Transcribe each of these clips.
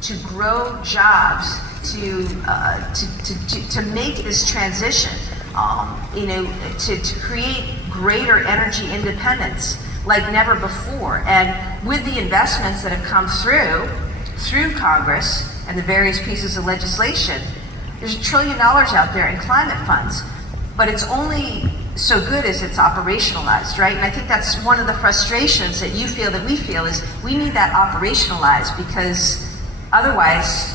to grow jobs, to make this transition, to create greater energy independence like never before. And with the investments that have come through Congress and the various pieces of legislation, there's $1 trillion out there in climate funds, but it's only so good as it's operationalized, right? And I think that's one of the frustrations that you feel, that we feel, is we need that operationalized, because otherwise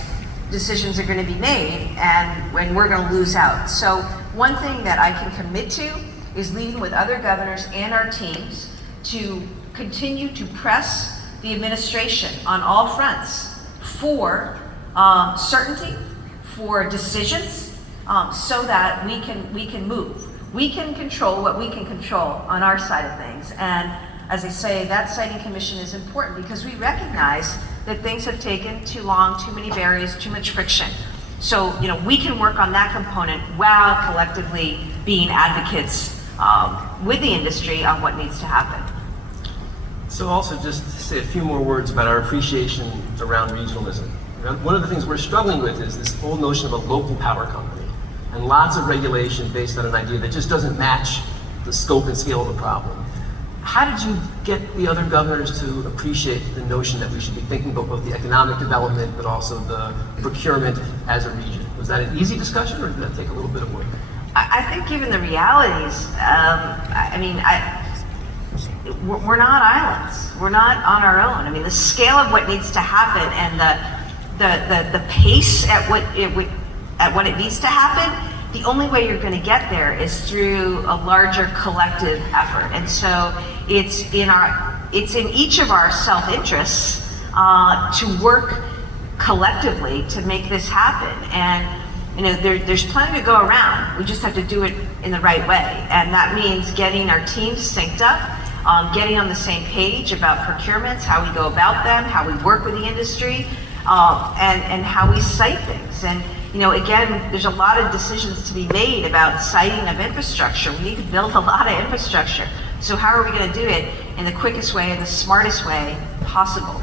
decisions are going to be made and we're going to lose out. So one thing that I can commit to is leading with other governors and our teams to continue to press the administration on all fronts for certainty, for decisions, so that we can move. We can control what we can control on our side of things. And as I say, that siting commission is important because we recognize that things have taken too long, too many barriers, too much friction. So, we can work on that component while collectively being advocates with the industry on what needs to happen. So also just to say a few more words about our appreciation around regionalism. One of the things we're struggling with is this whole notion of a local power company and lots of regulation based on an idea that just doesn't match the scope and scale of the problem. How did you get the other governors to appreciate the notion that we should be thinking about both the economic development but also the procurement as a region? Was that an easy discussion, or did that take a little bit of work? I think given the realities, we're not islands. We're not on our own. I mean, the scale of what needs to happen and the pace at what it needs to happen, the only way you're going to get there is through a larger collective effort. And so it's in each of our self-interests to work collectively to make this happen. And there's plenty to go around. We just have to do it in the right way. And that means getting our teams synced up, getting on the same page about procurements, how we go about them, how we work with the industry, and how we site things. And again, there's a lot of decisions to be made about siting of infrastructure. We need to build a lot of infrastructure. So how are we going to do it in the quickest way and the smartest way possible?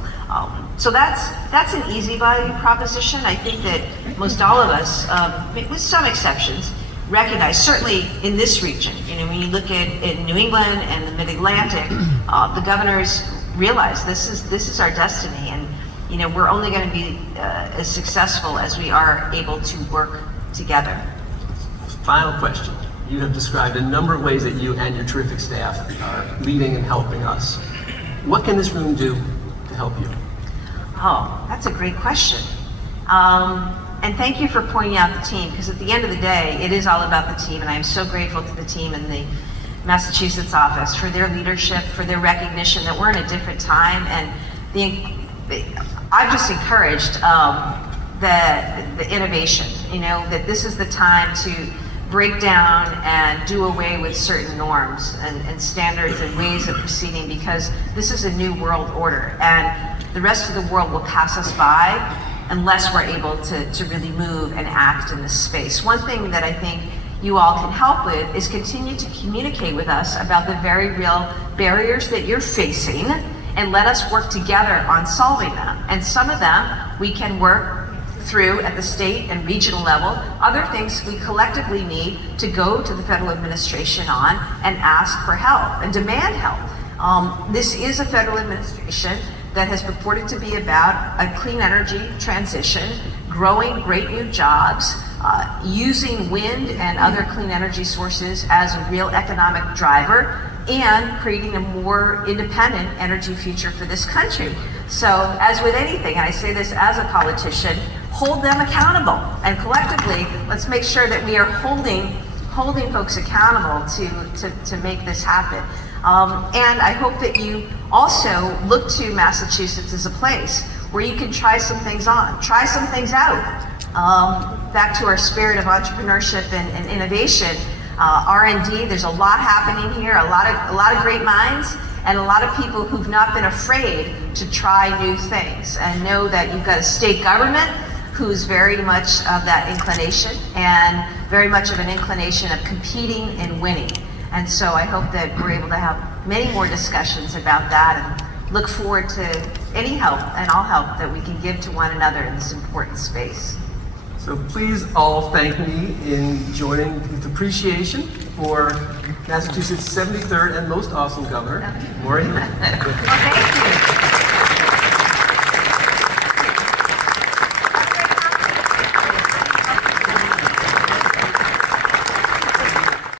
So that's an easy value proposition. I think that most all of us, with some exceptions, recognize, certainly in this region, when you look at in New England and the Mid-Atlantic, the governors realize this is our destiny, and we're only going to be as successful as we are able to work together. Final question. You have described a number of ways that you and your terrific staff are leading and helping us. What can this room do to help you? Oh, that's a great question. And thank you for pointing out the team, because at the end of the day, it is all about the team, and I am so grateful to the team in the Massachusetts office for their leadership, for their recognition that we're in a different time, and I've just encouraged the innovation, that this is the time to break down and do away with certain norms and standards and ways of proceeding, because this is a new world order, and the rest of the world will pass us by unless we're able to really move and act in this space. One thing that I think you all can help with is continue to communicate with us about the very real barriers that you're facing, and let us work together on solving them. And some of them we can work through at the state and regional level. Other things we collectively need to go to the federal administration on and ask for help and demand help. This is a federal administration that has purported to be about a clean energy transition, growing great new jobs, using wind and other clean energy sources as a real economic driver, and creating a more independent energy future for this country. So, as with anything, and I say this as a politician, hold them accountable, and collectively, let's make sure that we are holding folks accountable to make this happen. And I hope that you also look to Massachusetts as a place where you can try some things on, try some things out. Back to our spirit of entrepreneurship and innovation, R&D, there's a lot happening here, a lot of great minds, and a lot of people who've not been afraid to try new things, and know that you've got a state government who's very much of that inclination, and very much of an inclination of competing and winning. And so I hope that we're able to have many more discussions about that, and look forward to any help and all help that we can give to one another in this important space. So please all thank me in joining with appreciation for Massachusetts' 73rd and most awesome governor, Maura T. Well, thank you.